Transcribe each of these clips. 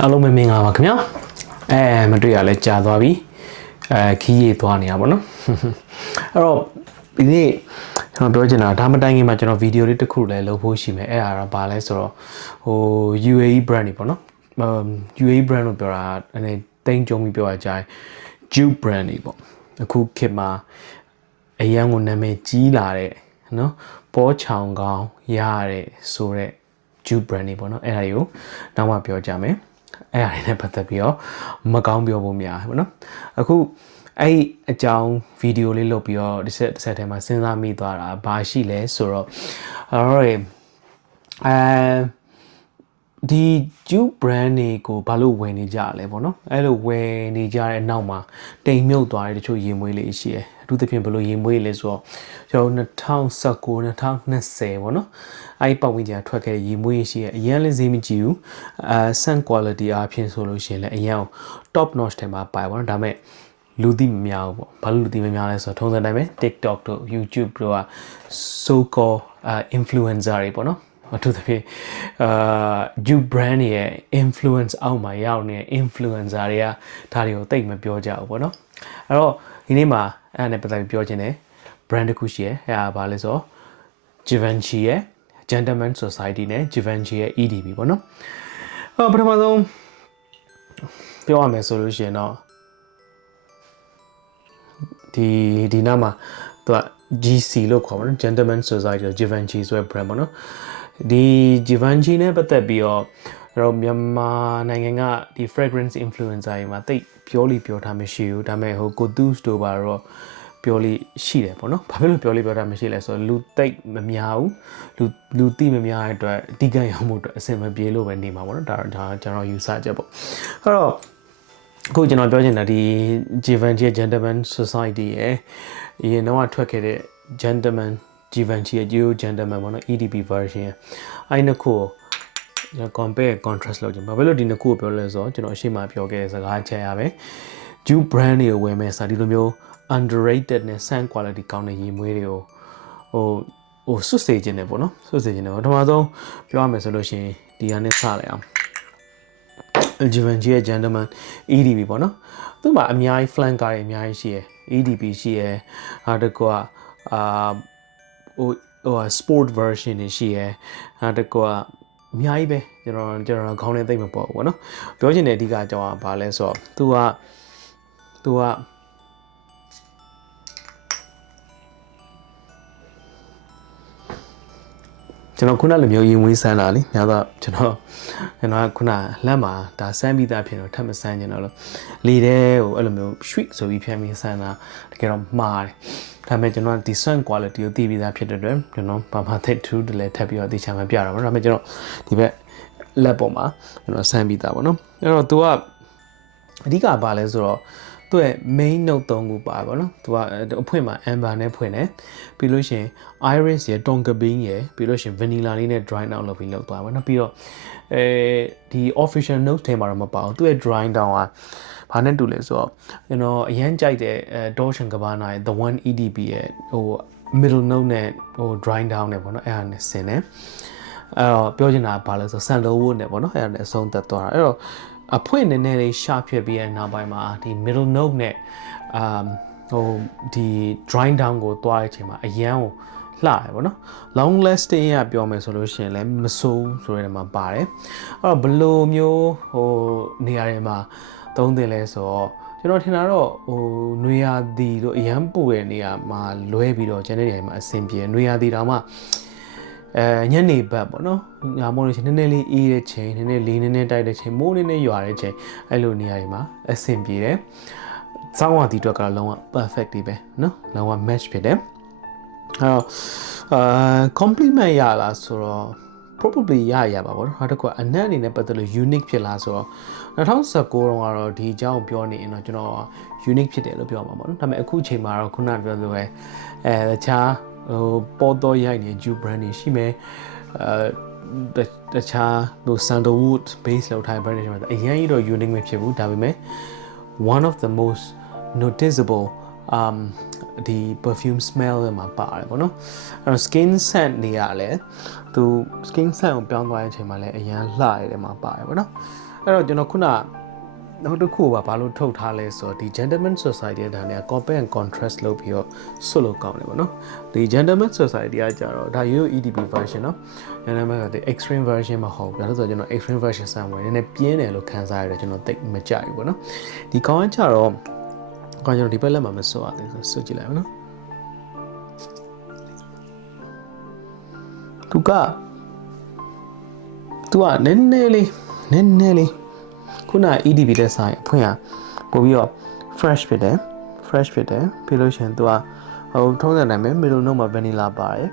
အားလုံးပဲမင်္ဂလာပါခင်ဗျာမတွေ့ရလဲကြာသွားပြီခီးရသွားနေရပါတော့အဲ့တော့ဒီနေ့ကျွန်တော်ပြောချင်တာဒါမှတိုင်းခင်မှာကျွန်တော်ဗီဒီယိုလေးတစ်ခုလည်းလုပ်ဖို့ရှိမယ်အဲ့ဒါတော့ဘာလဲဆိုတော့ဟို UAE brand တွေပေါ့နော်UAE brand လို့ပြောတာအနေတိမ်ကြုံပြီးပြောရကြရင် Juke brand တွေပေါ့အခုခေတ်မှာအရန်ကိုနာမည်ကြီးလာတဲ့နော်ပေါ်ချောင်ကောင်းရတဲ့ဆိုတဲ့ Juke brand တွေပေါ့နော်အဲ့ဒါတွေကိုနောက်မှပြောကြမယ်အဲ့ဒါတွေနဲ့ပတ်သက်ပြီးတော့မကောင်းပြောဖို့များပေါ့နော်အခုအဲ့အကြောင်းဗီဒီယိုလေးလုပ်ပြီးတော့ဒီဆက်ထဲမှာစဉ်းစားမိသွားတာဘာရှိလဲဆိုတော့ဒီ Juke brand တွေကိုဘာလို့ဝယ်နေကြလဲပေါ့နော်အဲ့လိုဝယ်နေကြတဲ့နောက်မှာတိမ်မြုပ်သွားတဲ့တချို့ရေမွေးလေးရှိတယ်အထူးသဖြင့်ဘလို့ရေမွေးလဲဆိုတော့ကျွန်တော်2019 2020ပေါ့နော်အဲ့ပတ်ဝန်းကျင်ထွက်ခဲ့တဲ့ရေမွေးရှိရဲ့အရင်လည်းဈေးမကြည့်ဘူးsun quality အပြင်ဆိုလို့ရှိရင်လည်းအရင် top notch ထဲမှာပါပါတော့ဒါပေမဲ့လူသိမများဘူးပေါ့ဘာလို့လူသိမများလဲဆိုတော့ထုံးစံတိုင်းပဲ TikTok တို့ YouTube တို့က so called influencer တွေပေါ့နော်အထူးသဖြင့် Juke brand ရဲ့ influence အောက်မှာရောက်နေတဲ့ influencer တွေကဒါတွေကိုတိတ်မပြောကြဘူးပေါ့နော်အဲ့တော့ဒီနေ့မှာအဲ့ဒါနဲ့ပတ်သက်ပြီးပြောချင်တယ် brand တစ်ခုရှိရဲ့အဲ့ဒါဘာလဲဆိုတော့ Givenchy ရဲ့ Gentleman Society နဲ့ Givenchy ရဲ့ EDB ပေါ့နော်ပထမဆုံးပြောရမယ်ဆိုလို့ရှိရင်တော့ဒီနားမှာသူက GC လို့ခေါ်ပါတော့ Gentleman Society ကို Givenchy ဆိုတဲ့ brand ပေါ့နော်ဒီ Givenchy နဲ့ပတ်သက်ပြီးတော့မြန်မာနိုင်ငံကဒီ fragrance influencer တွေမှာတိတ်ပြောထားမရှိဘူးဒါပေမဲ့ဟို Cotus တို့ပါတော့ပြောလိရှိတယ်ပေါ့နော်ဘာဖြစ်လို့ပြောတာမရှိလဲဆိုတော့လူတိတ်မများဘူးလူတိမများတဲ့အတွက်အဓိကရောက်မှုအတွက်အဆင်မပြေလို့ပဲနေမှာပေါ့နော်ဒါကျွန်တော်ယူဆချက်ပေါ့အဲ့တော့အခုကျွန်တော်ပြောချင်တာဒီ Givenchy Gentleman Society ရဲ့အရင်တော့ထွက်ခဲ့တဲ့ Gentleman Givenchy ရဲ့ Gentleman ပေါ့နော် EDB version အဲ့နှစ်ခုကိုကျွန်တော် compare contrast လုပ်ကြည့်ဘာဖြစ်လို့ဒီနှစ်ခုကိုပြောလဲဆိုတော့ကျွန်တော်အရှိမပြောခဲ့တဲ့စကားချက်ရပဲ Juke brand တွေကိုဝယ်မယ်ဆိုတာဒီလိုမျိုး underrated နဲ့ sun quality ကောင်းတဲ့ရေမွေးတွေကိုဟိုစွတ်စေခြင်းတယ်ပေါ့နော်စွတ်စေခြင်းတယ်ပထမဆုံးပြောရမယ်ဆိုလို့ရှိရင်ဒီဟာနဲ့စလိုက်အောင် Givenchy ရဲ့ Gentleman EDB ပေါ့နော်သူ့မှာအများကြီး flanker တွေအများကြီးရှိရယ် EDB ရှိရယ်နောက်တစ်ခုကဟို sport version တွေရှိရယ်နောက်တစ်ခုကအများကြီးပဲကျွန်တော်ခေါင်းထဲသိမ့်မပေါ့ဘူးပေါ့နော်ပြောချင်တဲ့အဓိကအကြောင်းကဘာလဲဆိုတော့သူကကျွန်တော်ခုနလိုမျိုးရင်ဝင်းဆန်းတာလीများတော့ကျွန်တော်ခုနလက်မှာဒါဆန်းပြီးသားဖြစ်တော့ထပ်မဆန်းကျင်တော့လို့လေတဲ့ဟိုအဲ့လိုမျိုး shriek ဆိုပြီးဖြန်းပြီးဆန်းတာတကယ်တော့မှားတယ်ဒါပေမဲ့ကျွန်တော်ဒီ sun quality ကိုသိပြီးသားဖြစ်တဲ့အတွက်ကျွန်တော်ဘာမှသိ true တလည်းထပ်ပြီးတော့သိချင်မှပြတာပေါ့ဒါပေမဲ့ကျွန်တော်ဒီဘက်လက်ပေါ်မှာကျွန်တော်ဆန်းပြီးသားပေါ့နော်အဲ့တော့ तू ကအဓိကဘာလဲဆိုတော့သူ့ရဲ့ main note 3ခုပါပါနော်သူကအဖွင့်မှာ amber နဲ့ဖွင့်တယ်ပြီးလို့ရှိရင် iris ရယ် tonka bean ရယ်ပြီးလို့ရှိရင် vanilla လေးနဲ့ dry down လုပ်ပြီးလုပ်သွားပါနော်ပြီးတော့ဒီ official note ထဲမှာတော့မပါဘူးသူ့ရဲ့ dry down ကဘာနဲ့တူလဲဆိုတော့ကျွန်တော်အရင်ကြိုက်တဲ့Dolce & Gabbana ရဲ့ the one EDB ရဲ့ဟို middle note နဲ့ဟို dry down နဲ့ပေါ့နော်အဲ့ဒါနဲ့ဆင်တယ်အဲ့တော့ပြောချင်တာကဘာလဲဆို sandalwood နဲ့ပေါ့နော်အဲ့ဒါနဲ့အဆုံးသက်သွားတာအဲ့တော့အဖွင့်နည်းနည်းလေးရှာဖြစ်ပြီးတဲ့နောက်ပိုင်းမှာဒီ middle note နဲ့ဟိုဒီ dry down ကိုတွားတဲ့အချိန်မှာအရန်ကိုလှတယ်ပေါ့နော် long lasting ရပြောမယ်ဆိုလို့ရှိရင်လည်းမဆိုးဆိုတဲ့နေရာမှာပါတယ်အဲ့တော့ဘယ်လိုမျိုးဟိုနေရာတွေမှာသုံးသင့်လဲဆိုတော့ကျွန်တော်ထင်တာတော့ဟိုနွေရာသီတို့အရန်ပူတဲ့နေရာမှာလွဲပြီးတော့ကျန်တဲ့နေရာမှာအဆင်ပြေနွေရာသီတောင်မှညနေဘက်ပေါ့နော်ညာမို့လို့ရှိရင်နည်းနည်းလေးအေးတဲ့ချိန်နည်းနည်းလေးနည်းနည်းတိုက်တဲ့ချိန်မိုးနည်းနည်းရွာတဲ့ချိန်အဲ့လိုနေရာတွေမှာအဆင်ပြေတယ်စောင်းဝတီအတွက်ကတော့လုံးဝ perfect ဒီပဲနော်လုံးဝ match ဖြစ်တယ်အဲ့တော့compliment ရလားဆိုတော့ probably ရပါပေါ့နော်နောက်တစ်ခုကအနက်အနေနဲ့ပတ်သက်လို့ unique ဖြစ်လားဆိုတော့2019တုန်းကတော့ဒီအကြောင်းပြောနေရင်တော့ကျွန်တော် unique ဖြစ်တယ်လို့ပြောမှာပေါ့နော်ဒါပေမဲ့အခုချိန်မှာတော့ခုနပြောသလိုပဲတခြားဟိုပေါ်တော့ရိုက်နေ Juke brand တွေရှိမယ်တခြားဟို sandalwood base လောက်ထား brand တွေရှိမယ်အရင်ကြီးတော့ unique မဖြစ်ဘူးဒါပေမဲ့ one of the most noticeable ဒီ perfume smell တွေမှာပါတယ်ပေါ့နော်အဲ့တော့ skin scent တွေရလဲသူ skin scent ကိုပြောင်းသွားတဲ့အချိန်မှာလဲအရန်လှရတယ်မှာပါတယ်ပေါ့နော်အဲ့တော့ကျွန်တော်ခုနနောက်တစ်ခုဘာလို့ထုတ်ထားလဲဆိုတော့ဒီ Gentleman Society ဒါနဲ့ compare and contrast လုပ်ပြီးတော့ဆွတ်လို့ကောင်းတယ်ပေါ့နော်ဒီ Gentleman Society ကကြတော့ဒါရိုး EDP version เนาะ Gentleman ကဒီ extreme version မဟုတ်ဘူးဒါဆိုကျွန်တော် extreme version ဆန်ဝင်နည်းနည်းပြင်းတယ်လို့ခံစားရတယ်ကျွန်တော်သိမကြိုက်ဘူးပေါ့နော်ဒီကောင်းကကြတော့ကျွန်တော်ဒီဘက်လက်မှာမဆွတ်ရသေးဘူးဆွတ်ကြည့်လိုက်ပါနော်သူကနည်းနည်းလေးခုန EDP တဲ့ဆိုင်အဖွင့်ရပို့ပြီးတော့ fresh ဖြစ်တယ်ပြီးလို့ရှိရင်သူကဟိုထုံးစံတိုင်းပဲ middle note မှာ vanilla ပါတယ်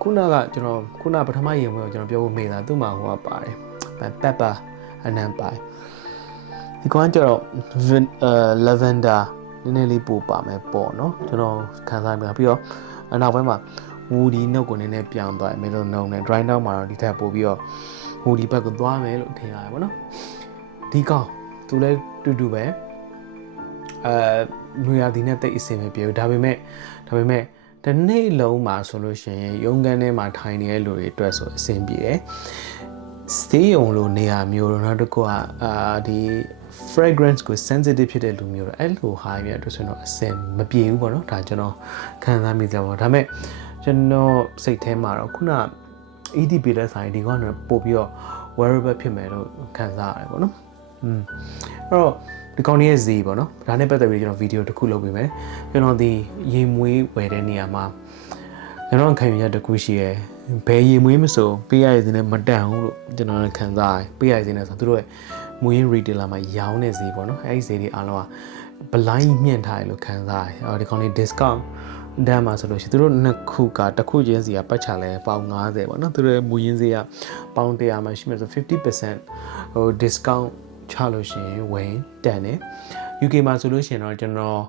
ခုနကကျွန်တော်ခုနပထမရေမွေးကိုကျွန်တော်ပြောဖို့မေ့တာသူ့မှာဟိုကပါတယ် pepper အနံပါတယ်ဒီကောင်ကျတော့ lavender နည်းနည်းလေးပို့ပါမယ်ပေါ့နော်ကျွန်တော်ခံစားမိတာပြီးတော့အနောက်ပိုင်းမှာ woody note ကိုနည်းနည်းပြောင်းသွားတယ် middle note နဲ့ dry note မှာတော့ဒီထက်ပို့ပြီးတော့ woody ဘက်ကိုသွားမယ်လို့ထင်ရတယ်ပေါ့နော်ဒီကောင်သူလည်းတူပဲနွေရာသီနဲ့တိတ်အဆင်မပြေဘူးဒါပေမဲ့ဒီနေ့လုံးမှာဆိုလို့ရှိရင်ရုံးခန်းထဲမှာထိုင်နေတဲ့လူတွေအတွက်ဆိုအဆင်ပြေတယ် stay on လို့နေရာမျိုးတော့နောက်တစ်ခုကဒီ fragrance ကို sensitive ဖြစ်တဲ့လူမျိုးတော့အဲ့လိုဟာရအတွက်ဆိုတော့အဆင်မပြေဘူးပေါ့နော်ဒါကျွန်တော်ခံစားမိကြပါဒါပေမဲ့ကျွန်တော်စိတ်ထဲမှာတော့ခုန EDP တဲ့ဆိုင်ဒီကောင်ကပို့ပြီးတော့ wearable ဖြစ်မယ်လို့ခံစားရတယ်ပေါ့နော်အဲ့တော့ဒီကောင်ရဲ့ဈေးပေါ့နော်ဒါနဲ့ပတ်သက်ပြီးကျွန်တော်ဗီဒီယိုတစ်ခုလုပ်ပေးမယ်ကျွန်တော်ဒီရေမွေးဝယ်တဲ့နေရာမှာကျွန်တော်ခံယူရတစ်ခုရှိရယ်ဘယ်ရေမွေးမဆိုပေးရတဲ့ဈေးနဲ့မတန်ဘူးလို့ကျွန်တော်ခံစားရတယ်ပေးရတဲ့ဈေးနဲ့ဆိုသူတို့ရဲ့မွေး retailer မှာရောင်းတဲ့ဈေးပေါ့နော်အဲ့ဒီဈေးတွေအားလုံးကဘလိုင်းမြင့်ထားတယ်လို့ခံစားရတယ်အော်ဒီကောင်လေး discount ဒါမှဆိုလို့ရှိရင်သူတို့နှစ်ခုကတစ်ခုချင်းစီကပတ်ချလဲပေါင်90ပေါ့နော်သူတို့ရဲ့မူရင်းဈေးကပေါင်100မှာရှိမှဆို 50% ဟို discount ချလို့ရှိရင်ဝင်တန်တယ် UK မှာဆိုလို့ရှိရင်တော့ကျွန်တော်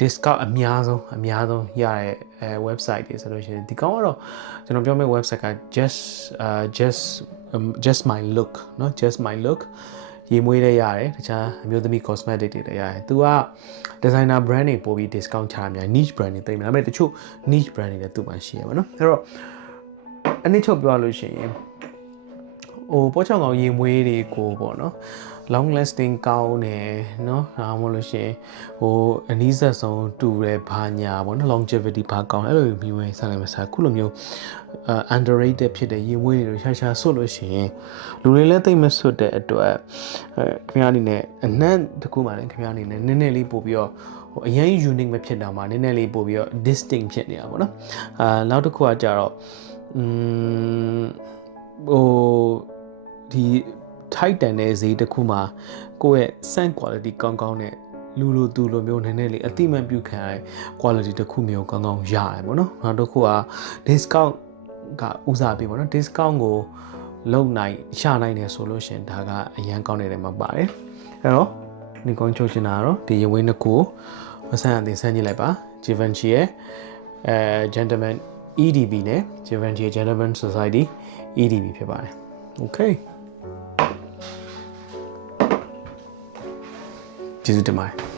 discount အများဆုံးရတဲ့website တွေဆိုလို့ရှိရင်ဒီကောင်ကတော့ကျွန်တော်ပြောမယ့် website က just my look เนาะ just my look ရေမွေးလည်းရတယ်တခြားအမျိုးသမီး cosmetic တွေလည်းရတယ်သူက designer brand တွေပို့ပြီး discount ချတာများ niche brand တွေတိတ်များဒါပေမဲ့တချို့ niche brand တွေလည်းသူ့မှာရှိရပါတော့အဲ့တော့အနည်းချုပ်ပြောလို့ရှိရင်ဟိုပေါ်ချောင်းကောင်ရေမွေးတွေကိုပေါ့နော် long lasting ကောင်းတယ်เนาะဒါမှမဟုတ်လို့ရှိရင်ဟိုအနည်းဆက်ဆုံးတူတယ်ဘာညာပေါ့နော် longevity ဘာကောင်းအဲ့လိုမျိုးမျိုးဆက်လိုက်မစားခုလိုမျိုးunderrated ဖြစ်တဲ့ရေမွေးတွေရှာဆွတ်လို့ရှိရင်လူတွေလည်းသိမဆွတ်တဲ့အတွက်ခင်ဗျားအနေနဲ့အနှံ့တစ်ခုမှလည်းခင်ဗျားအနေနဲ့နည်းနည်းလေးပို့ပြီးတော့ဟိုအရင် unique မဖြစ်တာမှနည်းနည်းလေးပို့ပြီးတော့ distinct ဖြစ်နေတာပေါ့နော်နောက်တစ်ခုကကြတော့ဟိုဒီ tight တန်တဲ့ဈေးတစ်ခုမှာကိုယ့်ရဲ့ scent quality ကောင်းကောင်းနဲ့လူလိုသူလိုမျိုးနည်းနည်းလေးအတိမတ်ပြုခံရတဲ့ quality တစ်ခုမျိုးကောင်းကောင်းရတယ်ပေါ့နော်နောက်တစ်ခုက discount ကဥစားပေးပေါ့နော် discount ကိုလုံနိုင်ရှာနိုင်တယ်ဆိုလို့ရှင်ဒါကအရန်ကောင်းတဲ့နေရာမှာပါတယ်အဲ့တော့ဒီကောင်းချုပ်ချင်တာတော့ဒီရဝင်းတစ်ခုမဆန်းအသေးဆန်းကြည့်လိုက်ပါ Givenchy ရဲ့Gentleman EDP နဲ့ Givenchy Gentleman Society EDP ဖြစ်ပါတယ် Okay ကျေးဇူးတင်ပါတယ်